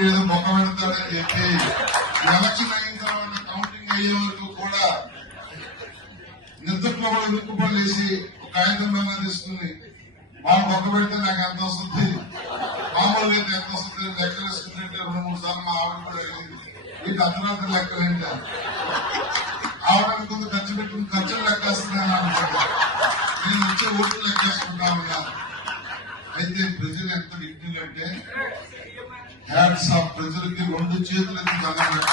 ఏదో ముఖం పెడతాడని చెప్పి ఎలక్షన్ అయిన తర్వాత కౌంటింగ్ అయ్యే వరకు కూడా నిద్రలో కూడా ఇరుక్కుపడి వేసి ఒక కాగితం మీద తీసుకుని మా మొక్క పెడితే నాకు ఎంత వస్తుంది? మామూలుగా అయితే ఎంత వస్తుంది? లెక్కలు వేసుకుంటే రెండు మూడు సార్లు మా ఆవిడ కూడా అడిగింది. వీటి అర్ధరాత్రి లెక్కలు ఏంటి? ఆవిడ కొంత ఖర్చు పెట్టుకుని ఖర్చులు లెక్కేస్తున్నాను అనుకుంటా. నేను వచ్చే ఓట్లు లెక్కేసుకుంటా ఉన్నాను అయితే ప్రజలు ఎంత వింటుందంటే హ్యాండ్స్ ఆఫ్ ప్రజలకి రెండు చేతులకి ఎత్తి దండం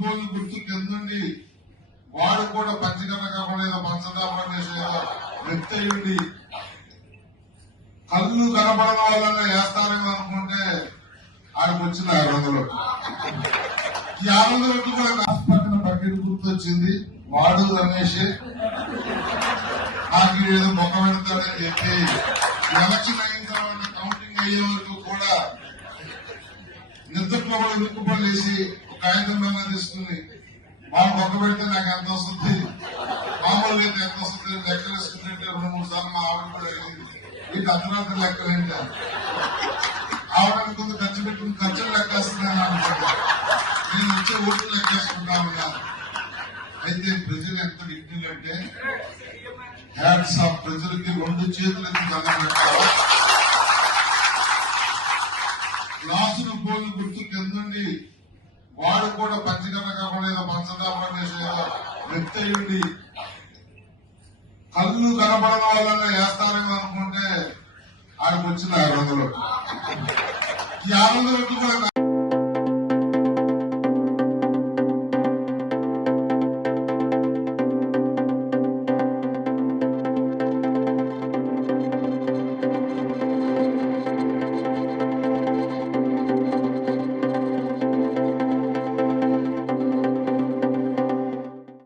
పోలు గుర్తు కిందండి. వాడు కూడా పంచగర కాకుండా ఏదో వ్యక్తి అయ్యుండి కళ్ళు కనపడడం వల్ల వేస్తారేమో అనుకుంటే ఆడికి వచ్చిన ఆరు వందలు ఈ ఆరు కూడా కాసు పక్కన బకెట్ గుర్తొచ్చింది. వాడు రమేష్. నాకు ఏదో మొక్క పెడతాడని చెప్పి ఎలక్షన్ అయిన తర్వాత కౌంటింగ్ అయ్యే వరకు కూడా నిద్రలో కూడా ఇరుక్కుపడి వేసి ఒక ఆయుధం మీద తీసుకుని మా మొక్క పెడితే నాకు ఎంత వస్తుంది? మామూలుగా అయితే ఎంత వస్తుంది? లెక్కలు వేసుకుంటే రెండు మూడు సార్లు మా ఆవిడ కూడా అడిగింది. వీటి అర్ధరాత్రి లెక్కలు ఏంటి? ఆవిడ కొంత ఖర్చు పెట్టుకుని ఖర్చులు లెక్కేస్తున్నాను అనుకుంటా నేను వచ్చే ఓట్లు లెక్కేసుకుంటా ఉన్నాను అయితే ప్రజలు ఎంత వింటుందంటే హ్యాండ్స్ ఆఫ్ ప్రజలకి రెండు చేతులకి ఎత్తి దండం పెట్టాలి గుర్తు కిందండి. వాడు కూడా పంచగర కాకుండా పంచదాపం పంచదార ఏదో కళ్ళు కనపడడం వల్ల వేస్తారేమో అనుకుంటే ఆడికి వచ్చిన ఆరు వందలు. ఈ ఆరు వందలు కూడా